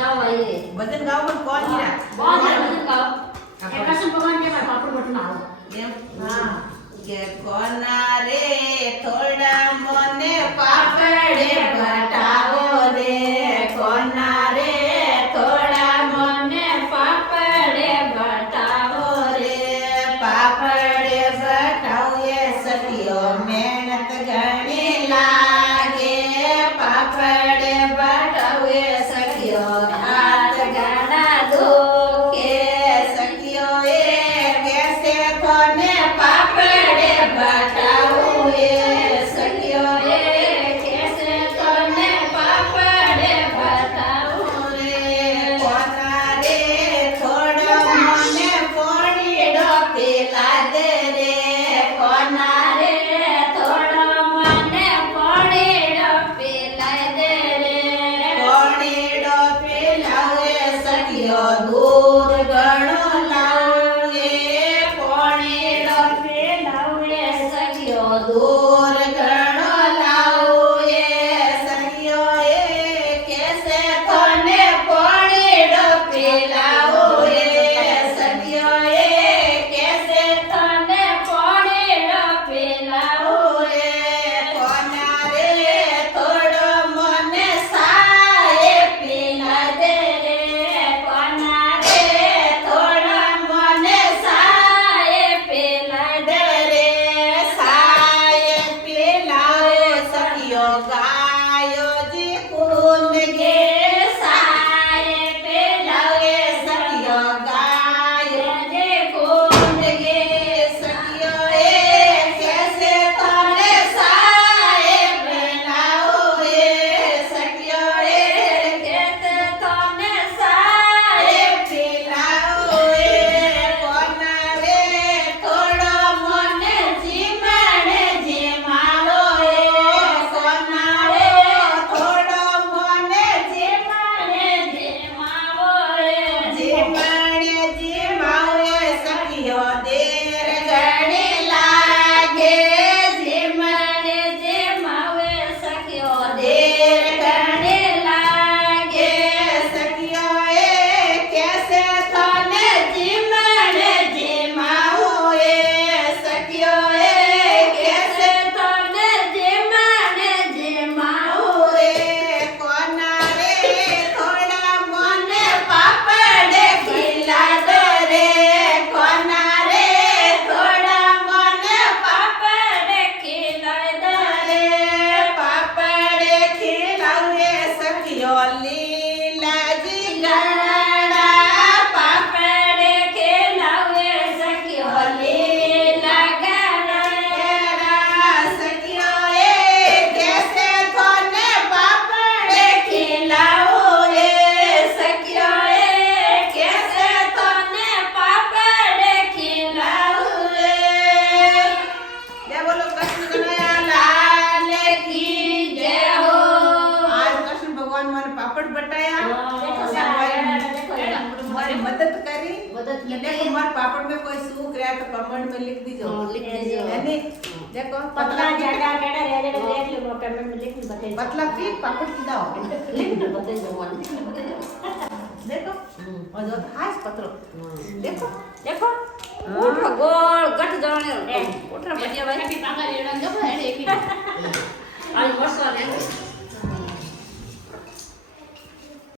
भजन गाओ पण कौन हीरा भजन गाओ एक कृष्ण भगवान के पापड़ बटनाओ हां के कोना रे थोड़ा मोने पापड़े बटाओ रे कोना रे थोड़ा मोने पापड़े बटाओ रे पापड़े बटाओ ये सखियो मेहनत घणी लागे पापड़े बटाओ ये सखियो हाथ घणा दुखे सखियो ये कैसे थोने पापड़े बटाओ ये सखियो ये कैसे थोने पापड़े बटाओ रे कोना रे थोड़ो मोने पोणीड़ो पीला दे रे कोना रे थोड़ो मोने पोणीड़ो पीला दे रे पोणीड़ो पीलावे सखियो दूर घणो लावे पोणीड़ो पीलावे सखियो दूर घणो लावे सखियो ए कैसे थोने पोणीड़ो पीलाओ ए सखियो ए कैसे थोने पोणीड़ो पीलाओ ए कोना रे थोड़ो मोने साए पीला दे रे कोना रे थोड़ा मोने साए पीला दे रे साए पीलाओ सखियो गायो जी कुंद गे साए पीलाओ सखियो गायो जी कुंद गे सखियो ए कैसे थोड़े साए पीलाओ ए सखियो ए कैसे थोड़े साए पीलाओ ए कोना रे थोड़ो मोने जीमणे जीमाओ ए कोना रे थोड़ो मोने जीमणे जीमाओ ए जीमणे जीमाओ ए सखियो देर घणी लागे जीमणे जीमाओ ए सखियो देर घणी लागे सखियो ए कैसे थोने जीमणे जीमाओ ए सखियो ए कैसे थोने जीमणे जीमाओ ए कोना रे थोड़ा मोने पापड़े खिला दे रे कोना रे थोड़ा मोने पापड़े खिला दे रे पापड़े खिलावे सखियो लीला जी गणा पापड़े खिलावे सखियो लीला गणा सखियो ए कैसे थोने पापड़े खिलाओ ए सखियो ए कैसे थोने पापड़े खिलाओ ए जय बोलो कृष्ण कन्हैया लाल की जय हो आज कृष्ण भगवान माने पापड़ बटाया हमारी मदद करी देखो हमारे पापड़ में कोई सूख रहा है तो कमेंट में लिख दीजिए है नी? देखो पतला जाड़ा जाड़ा रह जाड़ा देख लो कमेंट में लिख बताइए पतला की पापड़ की दाओ लिख लो बताइए देखो और जो हाथ पतलो देखो देखो उठो गोल गट जाने उठो बढ़िया भाई पापा रेड़ा देखो है एक आज वर्ष वाले